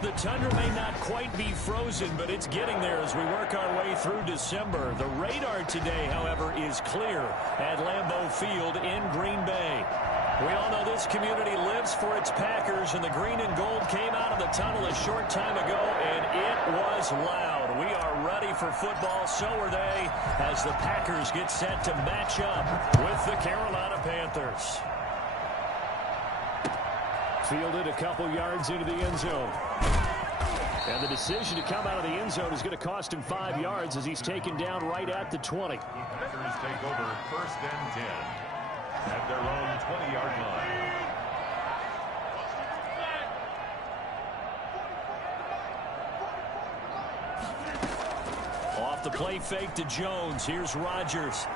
The tundra may not quite be frozen, but it's getting there as we work our way through December. The radar today, however, is clear at Lambeau Field in Green Bay. We all know this community lives for its Packers, and the green and gold came out of the tunnel a short time ago, and it was loud. We are ready for football, so are they, as the Packers get set to match up with the Carolina Panthers. Fielded a couple yards into the end zone. And the decision to come out of the end zone is going to cost him 5 yards as he's taken down right at the 20. Packers take over 1st and 10 at their own 20-yard line. Off the play fake to Jones. Here's Rodgers.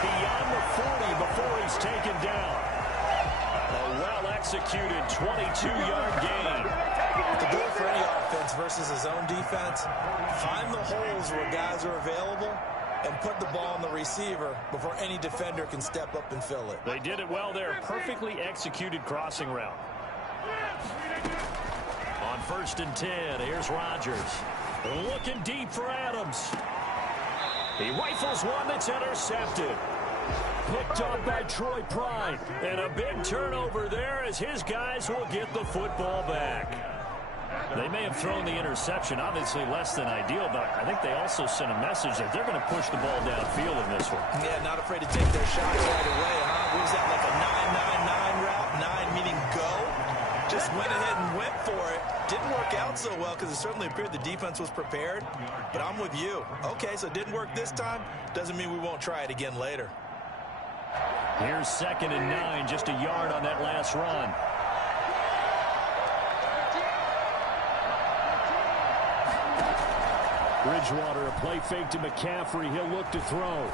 Beyond the 40 before he's taken down. A well-executed 22-yard gain. To do it for any offense versus his own defense, find the holes where guys are available and put the ball on the receiver before any defender can step up and fill it. They did it well there. Perfectly executed crossing route. On 1st and 10, here's Rodgers. Looking deep for Adams. He rifles one that's intercepted. Picked up by Troy Pride. And a big turnover there as his guys will get the football back. They may have thrown the interception, obviously less than ideal, but I think they also sent a message that they're going to push the ball downfield in this one. Yeah, not afraid to take their shots right away, huh? What was that, like a 9-9-9 route? 9 meaning go? Just went ahead and went for it. Didn't work out so well because it certainly appeared the defense was prepared. But I'm with you. Okay, so it didn't work this time. Doesn't mean we won't try it again later. Here's 2nd and 9, just a yard on that last run. Bridgewater, a play fake to McCaffrey. He'll look to throw.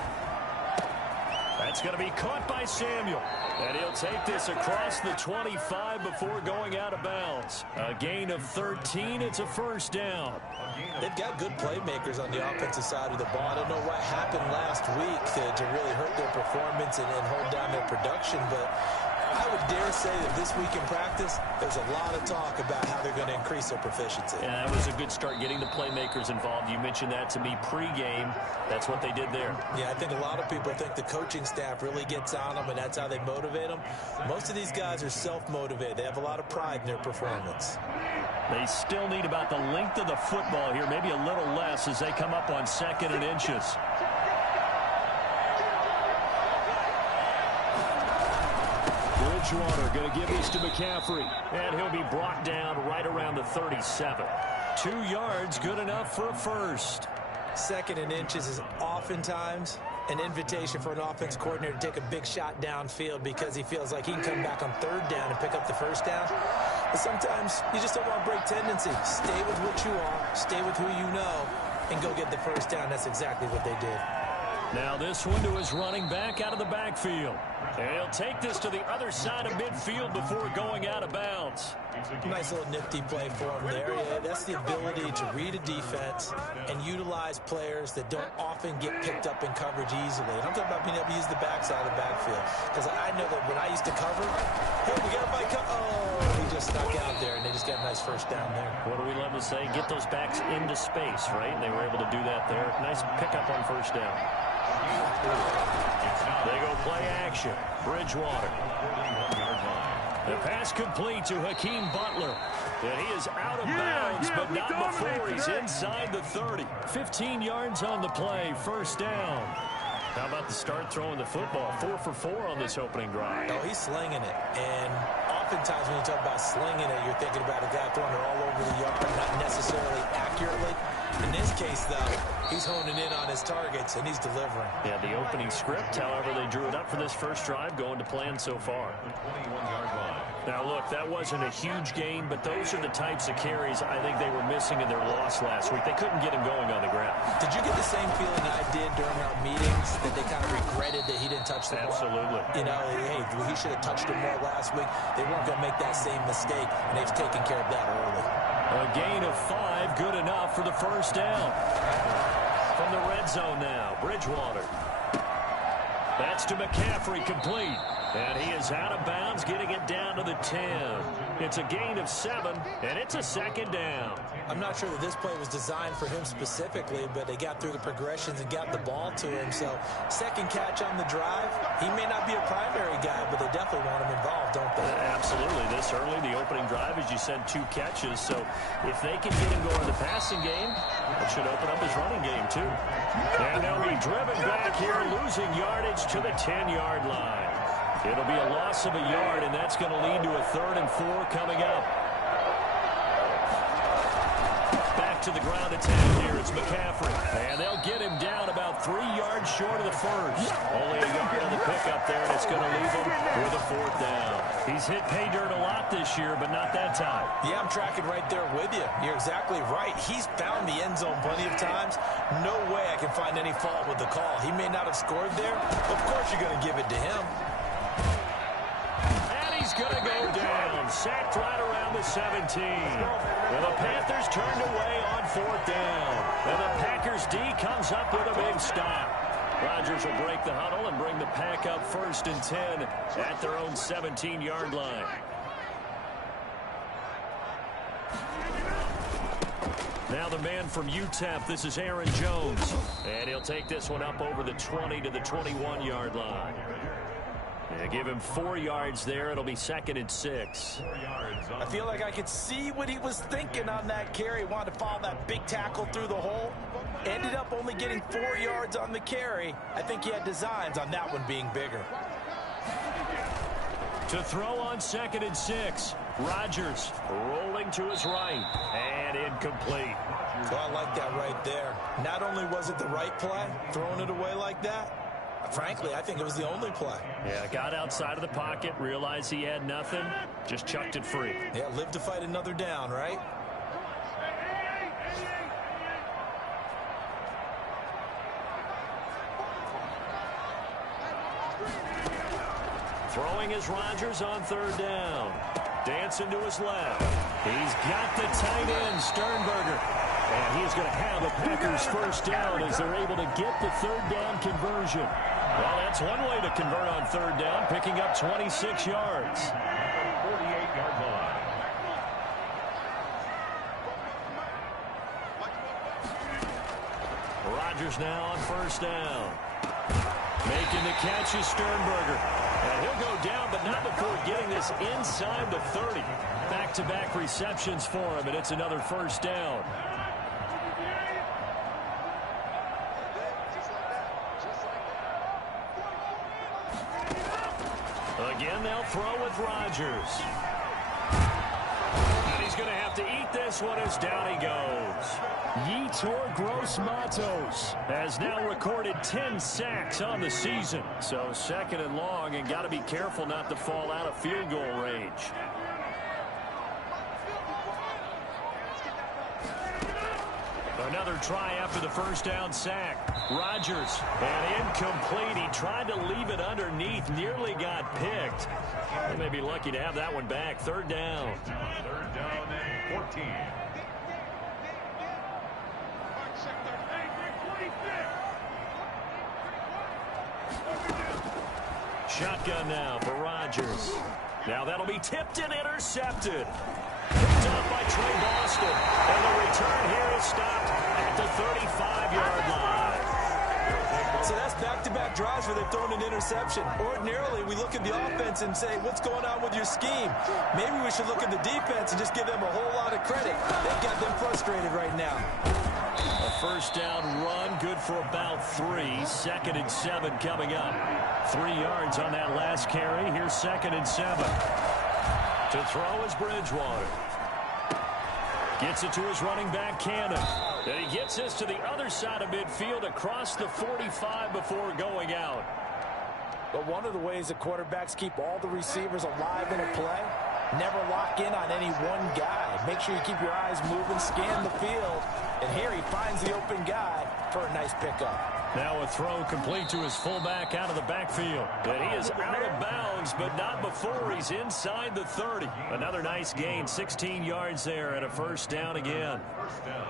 That's going to be caught by Samuel. And he'll take this across the 25 before going out of bounds. A gain of 13. It's a 1st down. They've got good playmakers on the offensive side of the ball. I don't know what happened last week to really hurt their performance and hold down their production, but I would dare say that this week in practice, there's a lot of talk about how they're going to increase their proficiency. Yeah, that was a good start getting the playmakers involved. You mentioned that to me pregame. That's what they did there. Yeah, I think a lot of people think the coaching staff really gets on them, and that's how they motivate them. Most of these guys are self-motivated. They have a lot of pride in their performance. They still need about the length of the football here, maybe a little less as they come up on 2nd and inches. Bridgewater going to give this to McCaffrey, and he'll be brought down right around the 37. 2 yards, good enough for a 1st. 2nd and inches is oftentimes an invitation for an offense coordinator to take a big shot downfield because he feels like he can come back on 3rd down and pick up the 1st down. But sometimes you just don't want to break tendency. Stay with what you are, stay with who you know, and go get the 1st down. That's exactly what they did. Now this one to his running back out of the backfield. And he'll take this to the other side of midfield before going out of bounds. Nice little nifty play for him there. Yeah, that's the ability to read a defense and utilize players that don't often get picked up in coverage easily. And I'm talking about being able to use the backside of the backfield. Because I know that when I used to cover, hey, we got everybody cover. Oh, he just snuck out there, and they just got a nice 1st down there. What do we love to say? Get those backs into space, right? And they were able to do that there. Nice pickup on 1st down. They go play action. Bridgewater. The pass complete to Hakeem Butler. And he is out of bounds, but not before he's inside the 30. 15 yards on the play, 1st down. How about the start throwing the football? 4 for 4 on this opening drive. Oh, he's slinging it. And oftentimes when you talk about slinging it, you're thinking about a guy throwing it all over the yard, not necessarily accurately. In this case, though, he's honing in on his targets, and he's delivering. Yeah, the opening script, however, they drew it up for this 1st drive, going to plan so far. 21-yard line. Now, look, that wasn't a huge gain, but those are the types of carries I think they were missing in their loss last week. They couldn't get him going on the ground. Did you get the same feeling I did during our meetings, that they kind of regretted that he didn't touch the ball? Absolutely. You know, hey, he should have touched him more last week. They weren't going to make that same mistake, and they've taken care of that early. A gain of 5, good enough for the 1st down. from the red zone now. Bridgewater. That's to McCaffrey, complete. And he is out of bounds, getting it down to the 10. It's a gain of 7, and it's a second down. I'm not sure that this play was designed for him specifically, but they got through the progressions and got the ball to him. So, second catch on the drive. He may not be a primary guy, but they definitely want him involved, don't they? Absolutely. This early, the opening drive, as you said, 2 catches. So, if they can get him going in the passing game, it should open up his running game, too. And they'll be driven back here, losing yardage to the 10-yard line. It'll be a loss of a yard, and that's going to lead to a 3rd and 4 coming up. Back to the ground attack here. It's McCaffrey. And they'll get him down about 3 yards short of the first. Only a yard on the pickup there, and it's going to leave him with a 4th down. He's hit pay dirt a lot this year, but not that time. Yeah, I'm tracking right there with you. You're exactly right. He's found the end zone plenty of times. No way I can find any fault with the call. He may not have scored there. Of course you're going to give it to him. He's going to go down, sacked right around the 17. Well, the Panthers turned away on 4th down. And the Packers D comes up with a big stop. Rodgers will break the huddle and bring the Pack up 1st and 10 at their own 17-yard line. Now the man from UTEP, this is Aaron Jones. And he'll take this one up over the 20 to the 21-yard line. They give him 4 yards there. It'll be 2nd and 6. I feel like I could see what he was thinking on that carry. Wanted to follow that big tackle through the hole. Ended up only getting 4 yards on the carry. I think he had designs on that one being bigger. To throw on 2nd and 6. Rodgers rolling to his right. And incomplete. So I like that right there. Not only was it the right play, throwing it away like that, frankly, I think it was the only play. Yeah, got outside of the pocket, realized he had nothing, just chucked it free. Yeah, live to fight another down, right? Throwing is Rodgers on 3rd down. Dancing to his left. He's got the tight end, Sternberger. And he's going to have a Packers 1st down as they're able to get the 3rd down conversion. Well, that's one way to convert on 3rd down, picking up 26 yards. 48-yard line. Rodgers now on 1st down. Making the catch is Sternberger. And he'll go down, but not before getting this inside the 30. Back-to-back receptions for him, and it's another 1st down. Again, they'll throw with Rodgers. And he's going to have to eat this one as down he goes. Yetur Gross-Matos has now recorded 10 sacks on the season. So 2nd and long, and got to be careful not to fall out of field goal range. Another try after the 1st down sack. Rodgers, and incomplete. He tried to leave it underneath, nearly got picked. They may be lucky to have that one back. 3rd down. 3rd down and 14. Shotgun now for Rodgers. Now that'll be tipped and intercepted. Picked up by Trey Boston. And the return here is stopped at the 35-yard line. So that's back-to-back drives where they've thrown an interception. Ordinarily, we look at the offense and say, what's going on with your scheme? Maybe we should look at the defense and just give them a whole lot of credit. They've got them frustrated right now. A 1st down run, good for about 3. 2nd and 7 coming up. 3 yards on that last carry. Here's 2nd and 7. To throw is Bridgewater. Gets it to his running back, Cannon. And he gets this to the other side of midfield across the 45 before going out. But one of the ways that quarterbacks keep all the receivers alive in a play, never lock in on any one guy. Make sure you keep your eyes moving, scan the field. And here he finds the open guy for a nice pickup. Now a throw complete to his fullback out of the backfield. And he is out of bounds, but not before he's inside the 30. Another nice gain, 16 yards there, and a 1st down again. 1st down.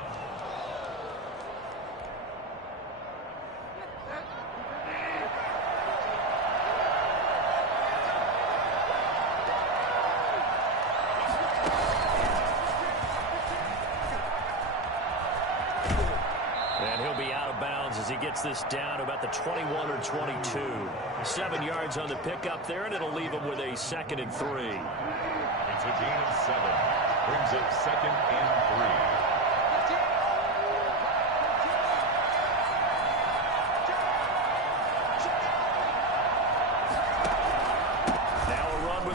as he gets this down to about the 21 or 22. 7 yards on the pickup there, and it'll leave him with a 2nd and 3. It's a gain of 7. Brings up 2nd and 3.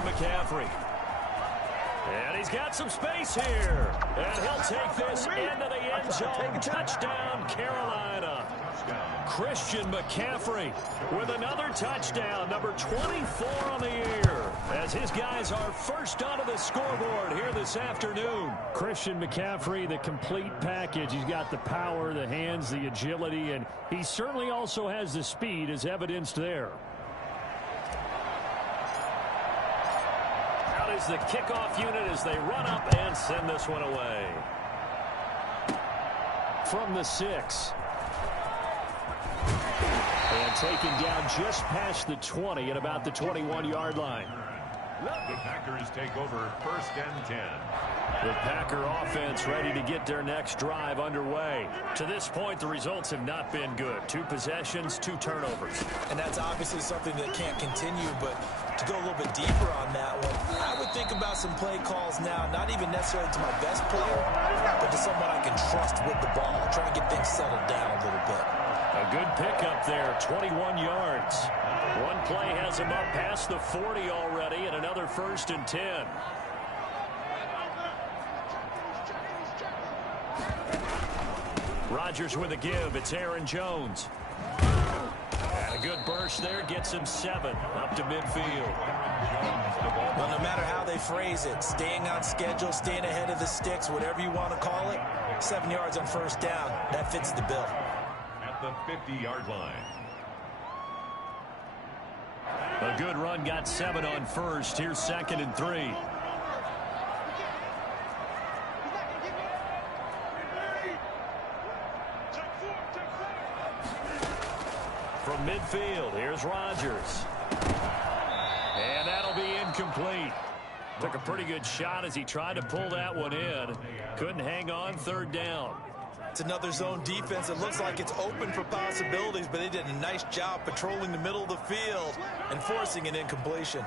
McCaffrey. And he's got some space here. And he'll take this into the end zone. Touchdown, Carolina. Christian McCaffrey with another touchdown, number 24 on the year, as his guys are first onto the scoreboard here this afternoon. Christian McCaffrey, the complete package. He's got the power, the hands, the agility, and he certainly also has the speed as evidenced there. Is the kickoff unit as they run up and send this one away. From the 6. And taken down just past the 20 at about the 21-yard line. The Packers take over 1st and 10. The Packer offense ready to get their next drive underway. To this point, the results have not been good. 2 possessions, 2 turnovers. And that's obviously something that can't continue, but to go a little bit deeper on that one, I would think about some play calls now, not even necessarily to my best player, but to someone I can trust with the ball, trying to get things settled down a little bit. A good pickup there, 21 yards. One play has him up past the 40 already, and another 1st and 10. Rodgers with a give. It's Aaron Jones. And a good burst there gets him 7 up to midfield. Well, no matter how they phrase it, staying on schedule, staying ahead of the sticks, whatever you want to call it, 7 yards on 1st down, that fits the bill. At the 50-yard line. A good run got 7 on 1st. Here's 2nd and 3. From midfield, here's Rodgers. And that'll be incomplete. Took a pretty good shot as he tried to pull that one in. Couldn't hang on 3rd down. It's another zone defense. It looks like it's open for possibilities, but they did a nice job patrolling the middle of the field and forcing an incompletion.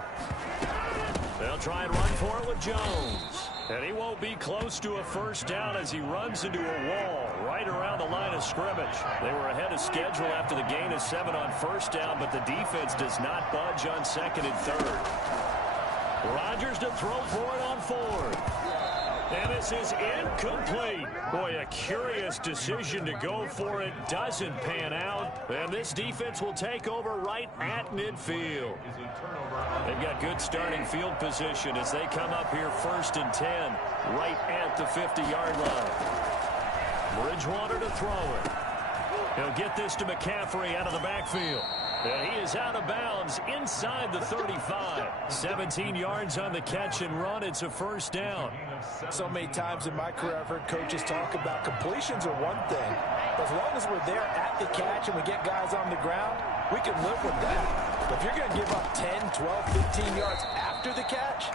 They'll try and run for it with Jones. And he won't be close to a 1st down as he runs into a wall right around the line of scrimmage. They were ahead of schedule after the gain of 7 on 1st down, but the defense does not budge on 2nd and 3rd. Rodgers to throw for it on 4th. And this is incomplete. Boy, a curious decision to go for it. Doesn't pan out. And this defense will take over right at midfield. They've got good starting field position as they come up here 1st and 10, right at the 50-yard line. Bridgewater to throw it. He'll get this to McCaffrey out of the backfield. And he is out of bounds inside the 35. 17 yards on the catch and run. It's a 1st down. So many times in my career I've heard coaches talk about completions are one thing. But as long as we're there at the catch and we get guys on the ground, we can live with that. But if you're going to give up 10, 12, 15 yards after the catch,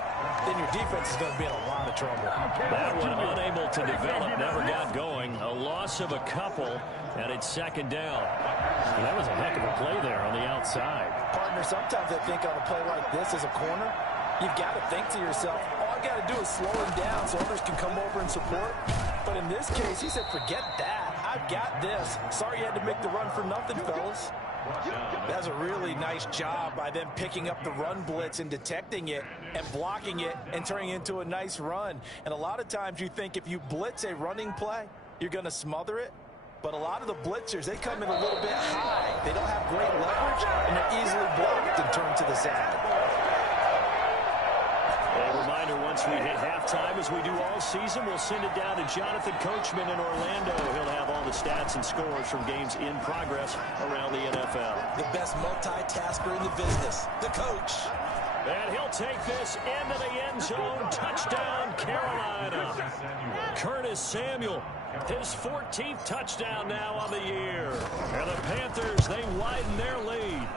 then your defense is going to be in a lot of trouble. That one unable to develop, never got going. A loss of a couple, and it's 2nd down. That was a heck of a play there on the outside. Partner, sometimes I think on a play like this as a corner, you've got to think to yourself, all I got to do is slow him down so others can come over and support. But in this case, he said, forget that. I've got this. Sorry you had to make the run for nothing, fellas. That's a really nice job by them picking up the run blitz and detecting it and blocking it and turning it into a nice run. And a lot of times you think if you blitz a running play, you're going to smother it. But a lot of the blitzers, they come in a little bit high. They don't have great leverage, and they're easily blocked and turned to the side. A reminder, once we hit halftime, as we do all season, we'll send it down to Jonathan Coachman in Orlando. He'll have all the stats and scores from games in progress around the NFL. The best multitasker in the business, the coach. And he'll take this into the end zone. Touchdown, Carolina. Curtis Samuel, his 14th touchdown now on the year. And the Panthers, they widen their lead.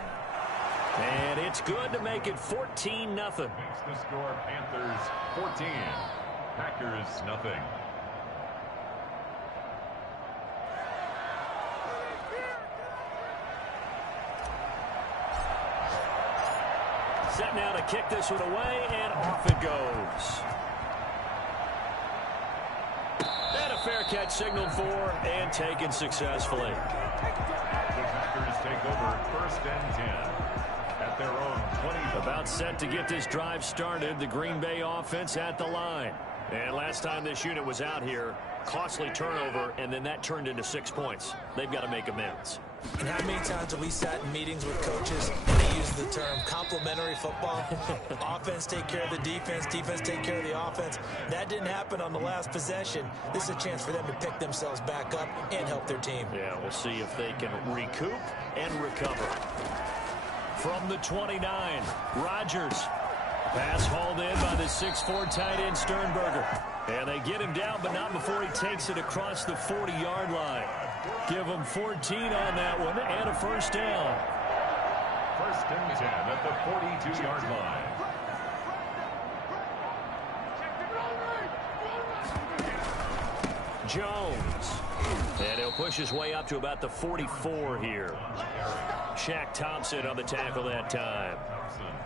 And it's good to make it 14-0. Makes the score Panthers 14, Packers nothing. now to kick this one away, and off it goes. And a fair catch signaled for and taken successfully. The Packers take over 1st and 10 at their own 20. About set to get this drive started. The Green Bay offense at the line. And last time this unit was out here, costly turnover, and then that turned into 6 points. They've got to make amends. And how many times have we sat in meetings with coaches and they use the term complementary football? Offense take care of the defense, defense take care of the offense. That didn't happen on the last possession. This is a chance for them to pick themselves back up and help their team. Yeah, we'll see if they can recoup and recover. From the 29, Rodgers. Pass hauled in by the 6'4" tight end Sternberger. And they get him down, but not before he takes it across the 40-yard line. Give him 14 on that one and a first down. 1st and 10 at the 42-yard line. Jones. And he'll push his way up to about the 44 here. Shaq Thompson on the tackle that time.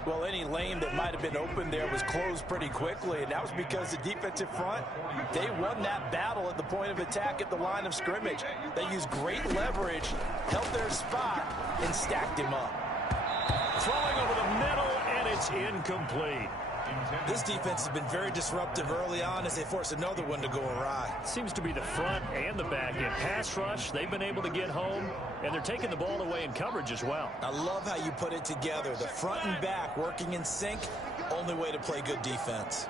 Well, any lane that might have been open there was closed pretty quickly, and that was because the defensive front, they won that battle at the point of attack at the line of scrimmage. They used great leverage, held their spot, and stacked him up. Throwing over the middle, and it's incomplete. This defense has been very disruptive early on as they force another one to go awry. Seems to be the front and the back end. Pass rush, they've been able to get home, and they're taking the ball away in coverage as well. I love how you put it together. The front and back working in sync, only way to play good defense.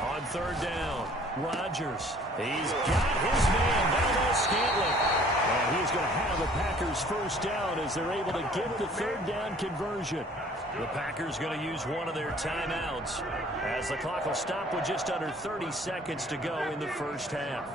On 3rd down, Rodgers. He's got his man, Valdes-Scantling. And he's going to have the Packers first down as they're able to get the 3rd down conversion. The Packers going to use one of their timeouts as the clock will stop with just under 30 seconds to go in the first half.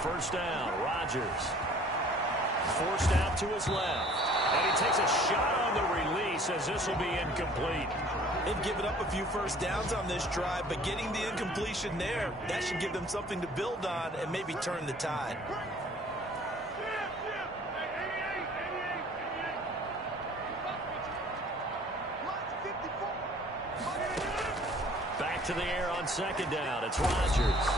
First down, Rodgers. Forced out to his left. And he takes a shot on the release as this will be incomplete. They've given up a few first downs on this drive, but getting the incompletion there, that should give them something to build on and maybe turn the tide. Back to the air on 2nd down. It's Rodgers.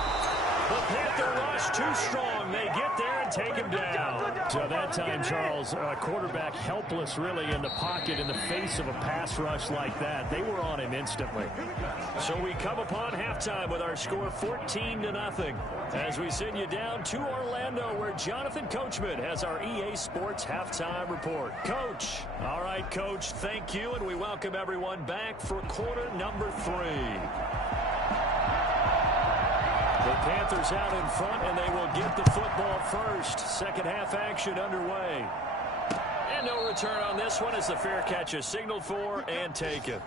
The Panther rush too strong. They get there and take him down. So that time, Charles, quarterback helpless really in the pocket in the face of a pass rush like that. They were on him instantly. So we come upon halftime with our score 14-0 as we send you down to Orlando where Jonathan Coachman has our EA Sports halftime report. Coach. All right, Coach, thank you, and we welcome everyone back for quarter number 3. The Panthers out in front, and they will get the football first. Second half action underway. And no return on this one as the fair catch is signaled for and taken.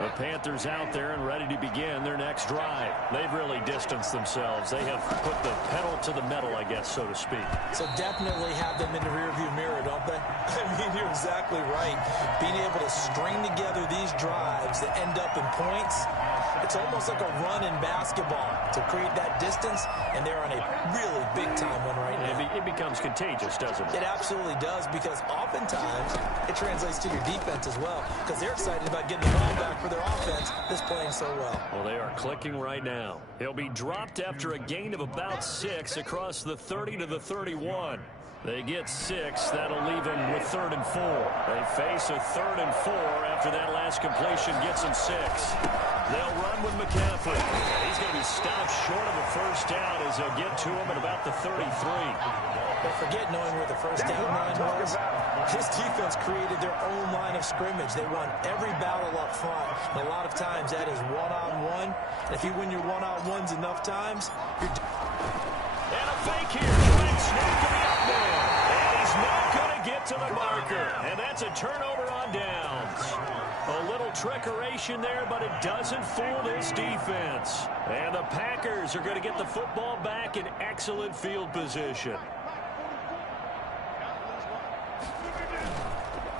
The Panthers out there and ready to begin their next drive. They've really distanced themselves. They have put the pedal to the metal, I guess, so to speak. So definitely have them in the rearview mirror, don't they? I mean, you're exactly right. Being able to string together these drives that end up in points, it's almost like a run in basketball to create that distance, and they're on a really big-time one right now. It becomes contagious, doesn't it? It absolutely does, because oftentimes it translates to your defense as well, because they're excited about getting the ball back for their offense that's playing so well. Well, they are clicking right now. He'll be dropped after a gain of about 6 across the 30 to the 31. They get 6. That'll leave them with 3rd and 4. They face a 3rd and 4 after that last completion gets them 6. They'll run with McCaffrey. He's going to be stopped short of a first down as they'll get to him at about the 33. But forget knowing where the first down line was. This defense created their own line of scrimmage. They won every battle up front. And a lot of times that is one-on-one. And if you win your one-on-ones enough times, you're... And a fake here. Trent Snake to the up there. And he's not going to get to the marker. And that's a turnover on downs. A little trick decoration there, but it doesn't fool this defense. And the Packers are going to get the football back in excellent field position.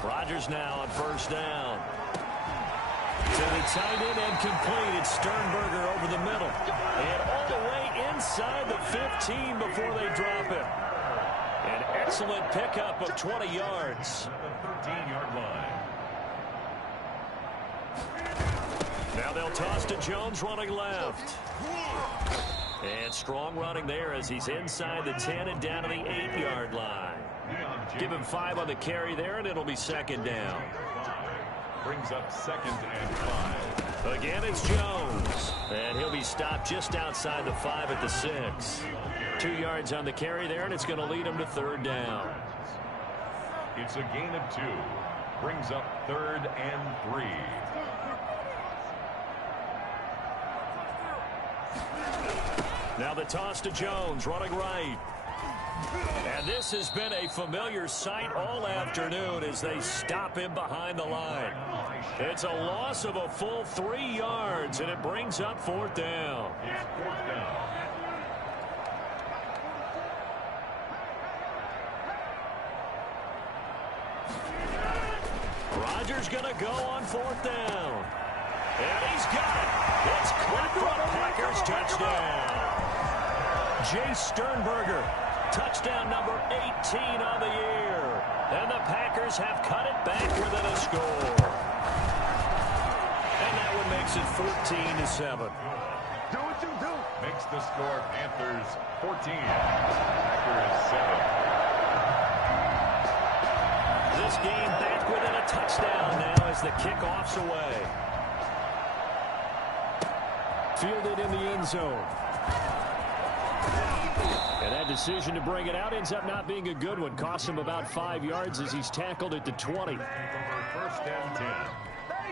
Rodgers now on first down. To the tight end and complete. It's Sternberger over the middle. And all the way inside the 15 before they drop it. An excellent pickup of 20 yards. At the 13-yard line. Now they'll toss to Jones running left. And strong running there as he's inside the 10 and down to the 8-yard line. Give him 5 on the carry there, and it'll be second down. Brings up 2nd and 5. Again, it's Jones. And he'll be stopped just outside the 5 at the 6. 2 yards on the carry there, and it's going to lead him to 3rd down. It's a gain of 2. Brings up 3rd and 3. Now the toss to Jones, running right. And this has been a familiar sight all afternoon as they stop him behind the line. It's a loss of a full 3 yards, and it brings up 4th down. It's 4th down. Rodgers going to go on 4th down. And he's got it. It's caught for a Packers touchdown. Jay Sternberger, touchdown number 18 on the year. And the Packers have cut it back within a score. And that one makes it 14-7. Do what you do. Makes the score Panthers 14. Packers 7. This game back within a touchdown now as the kickoff's away. Fielded in the end zone. And that decision to bring it out ends up not being a good one. Costs him about 5 yards as he's tackled at the 20. Over 1st and 10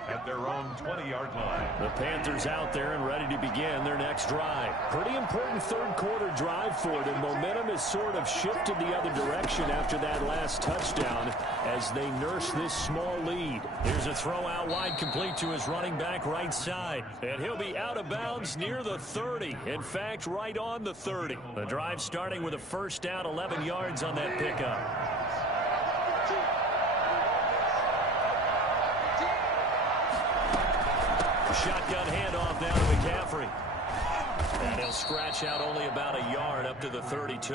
at their own 20-yard line. The Panthers out there and ready to begin their next drive. Pretty important third quarter drive for them. Momentum has sort of shifted the other direction after that last touchdown as they nurse this small lead. Here's a throw out wide complete to his running back right side. And he'll be out of bounds near the 30. In fact, right on the 30. The drive starting with a first down, 11 yards on that pickup. Shotgun handoff now to McCaffrey. And he'll scratch out only about a yard up to the 32.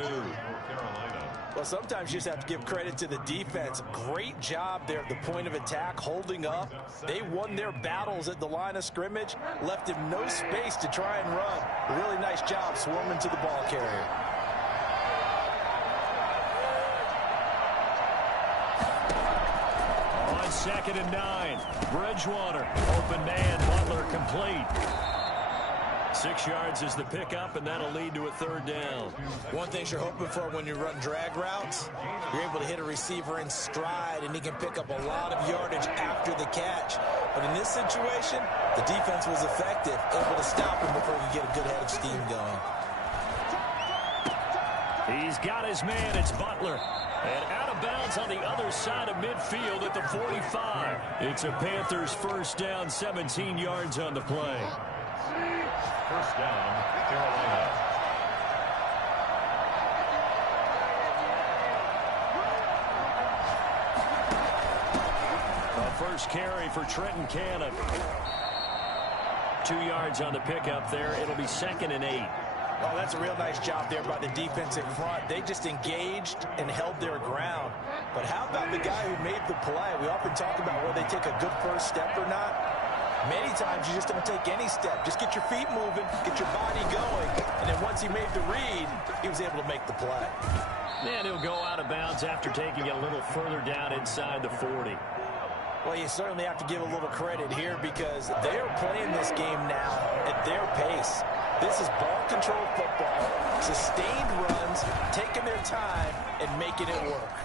Well, sometimes you just have to give credit to the defense. Great job there at the point of attack, holding up. They won their battles at the line of scrimmage, left him no space to try and run. Really nice job swarming to the ball carrier. On 2nd and 9, Bridgewater, open man, Butler complete. 6 yards is the pickup, and that'll lead to a 3rd down. One thing you're hoping for when you run drag routes, you're able to hit a receiver in stride, and he can pick up a lot of yardage after the catch. But in this situation, the defense was effective, able to stop him before he could get a good head of steam going. He's got his man. It's Butler. And out of bounds on the other side of midfield at the 45. It's a Panthers first down, 17 yards on the play. First down, Carolina. A first carry for Trenton Cannon. 2 yards on the pickup there. It'll be 2nd and 8. Oh, that's a real nice job there by the defense in front. They just engaged and held their ground. But how about the guy who made the play? We often talk about whether they take a good first step or not. Many times you just don't take any step. Just get your feet moving, get your body going. And then once he made the read, he was able to make the play. And he'll go out of bounds after taking it a little further down inside the 40. Well, you certainly have to give a little credit here because they are playing this game now at their pace. This is ball control football, sustained runs, taking their time and making it work.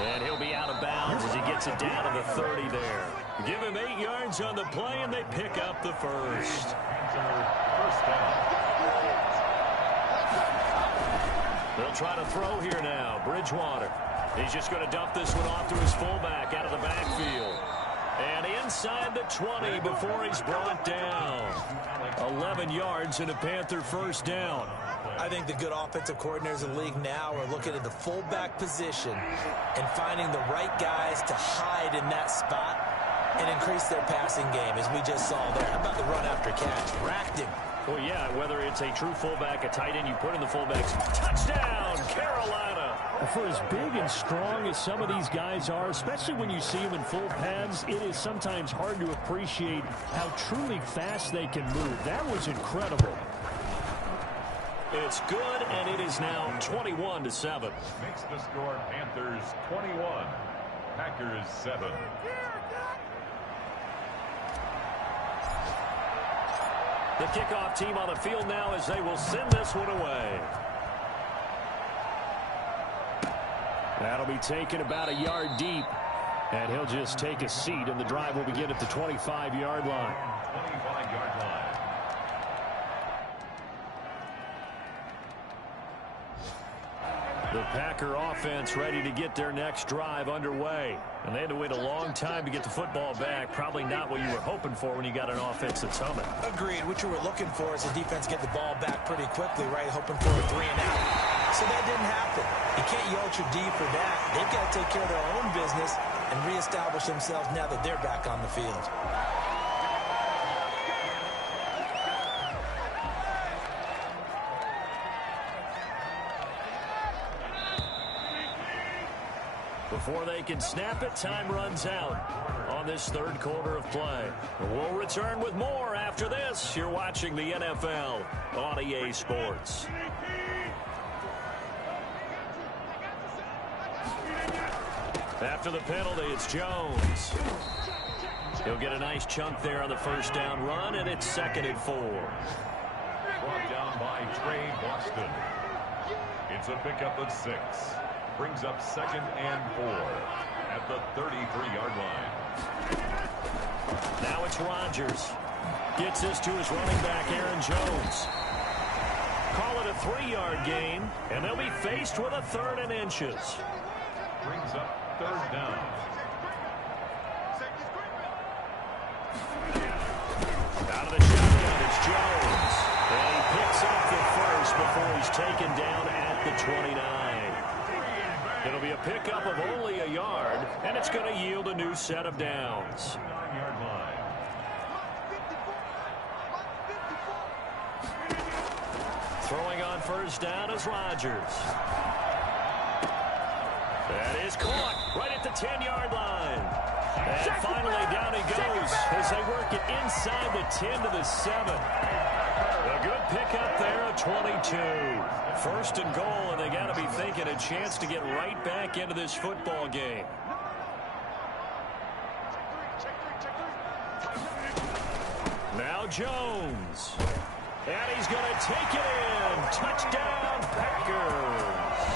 And he'll be out of bounds as he gets it down to the 30 there. Give him 8 yards on the play, and they pick up the first. First down. They'll try to throw here now. Bridgewater. He's just going to dump this one off to his fullback out of the backfield. And inside the 20 before he's brought down. 11 yards and a Panther first down. I think the good offensive coordinators in the league now are looking at the fullback position and finding the right guys to hide in that spot and increase their passing game, as we just saw there. How about the run after catch? Racked him. Well, yeah, whether it's a true fullback, a tight end, you put in the fullbacks. Touchdown, Carolina. For as big and strong as some of these guys are, especially when you see them in full pads, it is sometimes hard to appreciate how truly fast they can move. That was incredible. It's good, and it is now 21-7. Makes the score Panthers 21, Packers 7. The kickoff team on the field now as they will send this one away. That'll be taken about a yard deep, and he'll just take a seat, and the drive will begin at the 25-yard line. 25-yard line. The Packer offense ready to get their next drive underway. And they had to wait a long time to get the football back. Probably not what you were hoping for when you got an offense that's humming. Agreed. What you were looking for is the defense get the ball back pretty quickly, right? Hoping for a 3 and out. So that didn't happen. You can't yell at your D for that. They've got to take care of their own business and reestablish themselves now that they're back on the field. Before they can snap it, time runs out on this third quarter of play. We'll return with more after this. You're watching the NFL on EA Sports. After the penalty, it's Jones. He'll get a nice chunk there on the first down run, and it's 2nd and 4. Brought down by Trey Boston. It's a pickup of 6. Brings up 2nd and 4 at the 33-yard line. Now it's Rodgers. Gets this to his running back, Aaron Jones. Call it a 3-yard gain, and they'll be faced with a 3rd and inches. Brings up 3rd down. Out of the shotgun, it's Jones. And he picks up the first before he's taken down at the 29. It'll be a pickup of only a yard, and it's going to yield a new set of downs. 9-yard line. Throwing on first down is Rodgers. That is caught right at the 10-yard line. And finally down he goes as they work it inside the 10 to the 7. A good pickup there at 22. 1st and goal, and they got to be thinking a chance to get right back into this football game. Now Jones. And he's going to take it in. Touchdown, Packers.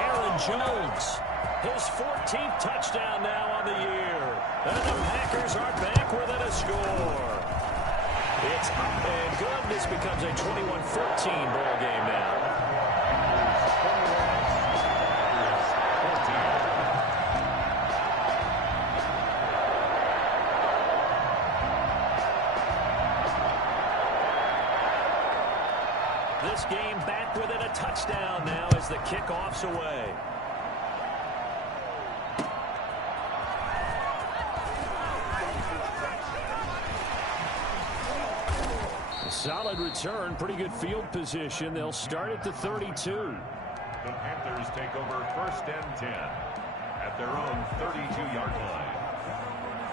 Aaron Jones, his 14th touchdown now on the year. And the Packers are back within a score. It's up and good. This becomes a 21-14 ball game now. This game back within a touchdown now as the kickoff's away. Solid return, pretty good field position. They'll start at the 32. The Panthers take over 1st and 10 at their own 32-yard line.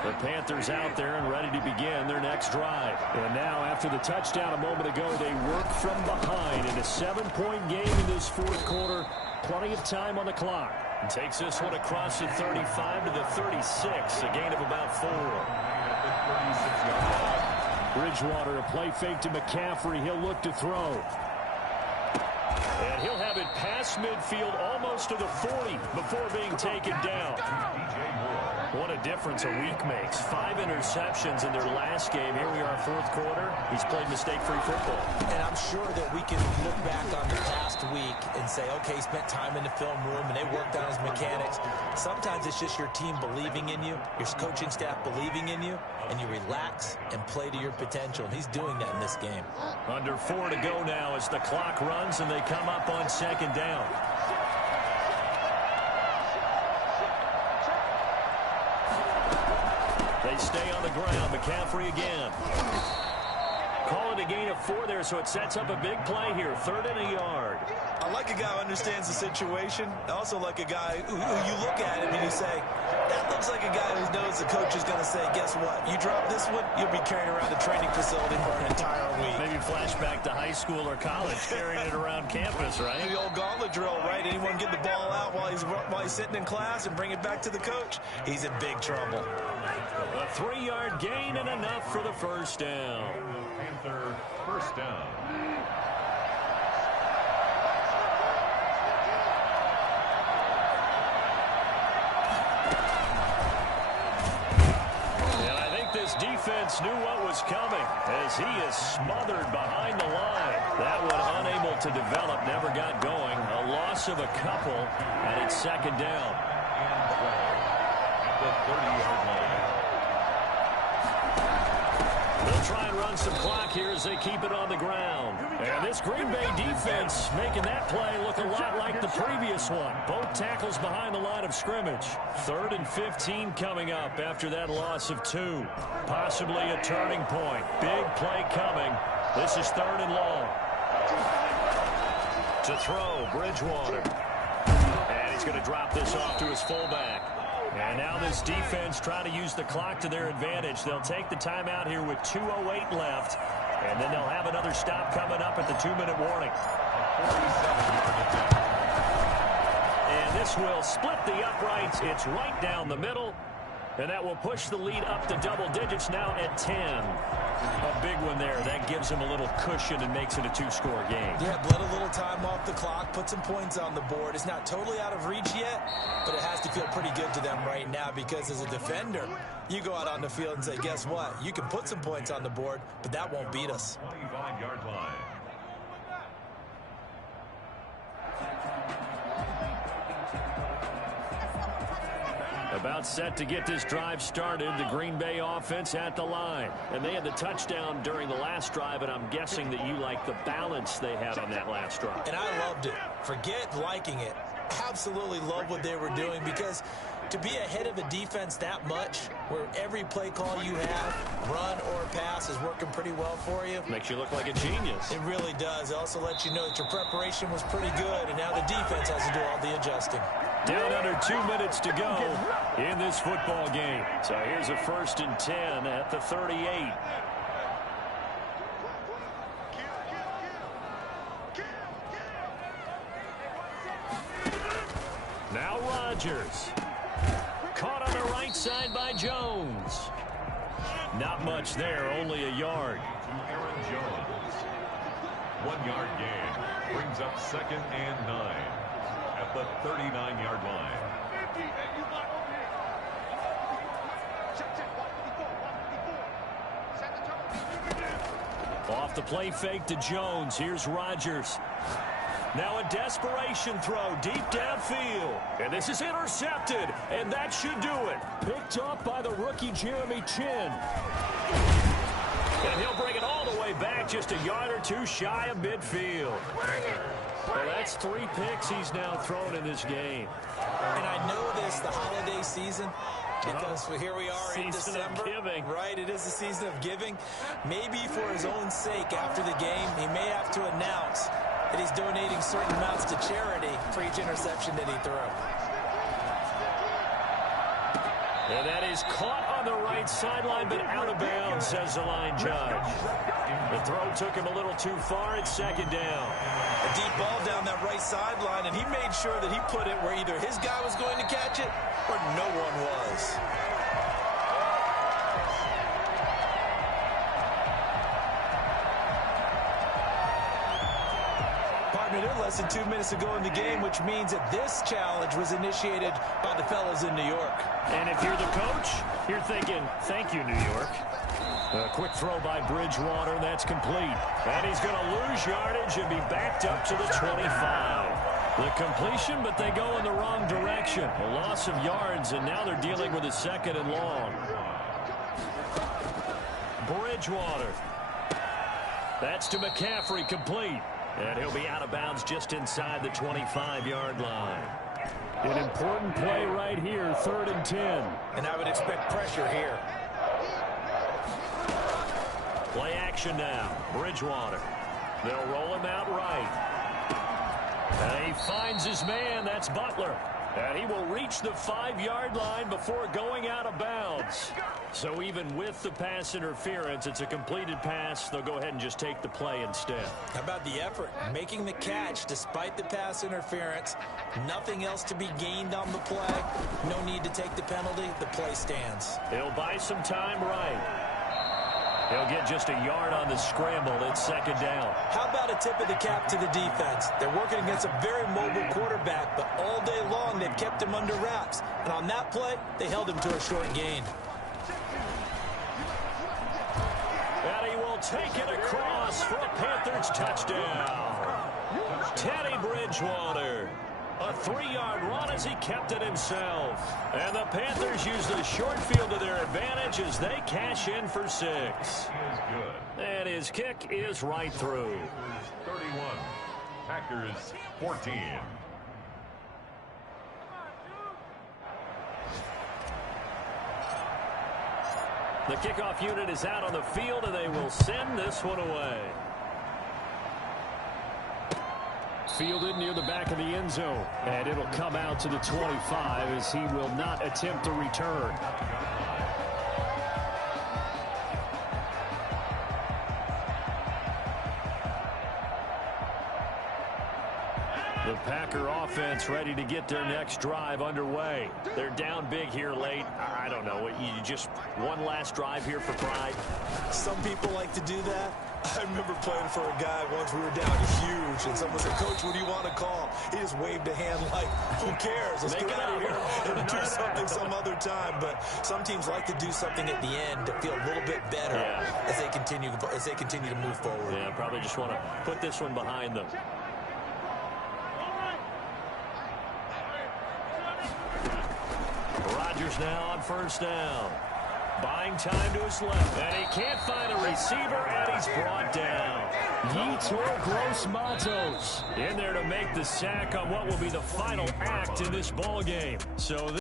The Panthers out there and ready to begin their next drive. And now, after the touchdown a moment ago, they work from behind in a 7-point game in this 4th quarter. Plenty of time on the clock. And takes this one across the 35 to the 36, a gain of about 4. At the 36-yard line. Bridgewater, a play fake to McCaffrey. He'll look to throw. And he'll have it past midfield almost to the 40 before being taken down. DJ Moore. What a difference a week makes. 5 interceptions in their last game. Here we are, fourth quarter. He's played mistake-free football. And I'm sure that we can look back on the past week and say, okay, he spent time in the film room and they worked on his mechanics. Sometimes it's just your team believing in you, your coaching staff believing in you, and you relax and play to your potential. And he's doing that in this game. Under 4 to go now as the clock runs and they come up on second down. They stay on the ground. McCaffrey again. Call it a gain of 4 there, so it sets up a big play here. 3rd and a yard. I like a guy who understands the situation. I also like a guy who you look at him and you say, that looks like a guy who knows the coach is going to say, guess what? You drop this one, you'll be carrying around the training facility for an entire week. Maybe flashback to high school or college, carrying it around campus, right? The old gauntlet drill, right? Anyone get the ball out while he's sitting in class and bring it back to the coach? He's in big trouble. A 3-yard gain and enough for the first down. Panther first down. Defense knew what was coming as he is smothered behind the line. That one unable to develop, never got going. A loss of a couple, and it's second down. And 12 at the 30-yard line. They'll try and run some clock here as they keep it on the ground. And this Green Bay defense making that play look a lot like the previous one. Both tackles behind the line of scrimmage. 3rd and 15 coming up after that loss of 2. Possibly a turning point. Big play coming. This is 3rd and long. To throw, Bridgewater. And he's going to drop this off to his fullback. And now this defense trying to use the clock to their advantage. They'll take the timeout here with 2:08 left. And then they'll have another stop coming up at the 2-minute warning. And this will split the uprights. It's right down the middle. And that will push the lead up to double digits now at 10. A big one there. That gives them a little cushion and makes it a 2-score game. Yeah, bled a little time off the clock, put some points on the board. It's not totally out of reach yet, but it has to feel pretty good to them right now because as a defender, you go out on the field and say, guess what? You can put some points on the board, but that won't beat us. 25-yard line. About set to get this drive started. The Green Bay offense at the line. And they had the touchdown during the last drive, and I'm guessing that you like the balance they had on that last drive. And I loved it. Forget liking it. Absolutely love what they were doing because to be ahead of a defense that much, where every play call you have, run or pass, is working pretty well for you. Makes you look like a genius. It really does. It also lets you know that your preparation was pretty good, and now the defense has to do all the adjusting. Down under 2 minutes to go in this football game. So here's a 1st and 10 at the 38. Now Rodgers. Caught on the right side by Jones. Not much there, only a yard. To Aaron Jones. 1-yard gain. Brings up 2nd and 9 at the 39-yard line. Off the play fake to Jones. Here's Rodgers. Now a desperation throw deep downfield. And this is intercepted. And that should do it. Picked up by the rookie Jeremy Chin. And he'll bring it all the way back just a yard or 2 shy of midfield. Well, that's 3 picks he's now thrown in this game. And I know this, the holiday season, because here we are in December. Giving. Right, it is the season of giving. Maybe for his own sake after the game, he may have to announce that he's donating certain amounts to charity for each interception that he threw. And that is caught on the right sideline, but out of bounds, says the line judge. The throw took him a little too far. It's 2nd down. A deep ball down that right sideline, and he made sure that he put it where either his guy was going to catch it or no one was. Partner, there are less than 2 minutes to go in the game, which means that this challenge was initiated by the fellas in New York. And if you're the coach, you're thinking, thank you, New York. A quick throw by Bridgewater. That's complete. And he's going to lose yardage and be backed up to the 25. The completion, but they go in the wrong direction. A loss of yards, and now they're dealing with a 2nd and long. Bridgewater. That's to McCaffrey, complete. And he'll be out of bounds just inside the 25-yard line. An important play right here, 3rd and 10. And I would expect pressure here. Play action now. Bridgewater. They'll roll him out right. And he finds his man. That's Butler. And he will reach the 5-yard line before going out of bounds. So even with the pass interference, it's a completed pass. They'll go ahead and just take the play instead. How about the effort? Making the catch despite the pass interference. Nothing else to be gained on the play. No need to take the penalty. The play stands. He'll buy some time right. He'll get just a yard on the scramble. It's 2nd down. How about a tip of the cap to the defense? They're working against a very mobile quarterback, but all day long they've kept him under wraps. And on that play, they held him to a short gain. And he will take it across for a Panthers touchdown. Teddy Bridgewater. A 3-yard run as he kept it himself. And the Panthers use the short field to their advantage as they cash in for 6. And his kick is right through. 31. Packers 14. The kickoff unit is out on the field, and they will send this one away. Fielded near the back of the end zone. And it'll come out to the 25 as he will not attempt to return. The Packer offense ready to get their next drive underway. They're down big here late. I don't know. You just one last drive here for pride. Some people like to do that. I remember playing for a guy once. We were down huge, and someone said, "Coach, what do you want to call?" He just waved a hand like, "Who cares? Let's get out of here and do something some other time." But some teams like to do something at the end to feel a little bit better as they continue to move forward. Yeah, probably just want to put this one behind them. Rodgers now on 1st down. Buying time to his left. And he can't find a receiver, and he's brought down. Yetur Gross-Matos in there to make the sack on what will be the final act in this ball game. So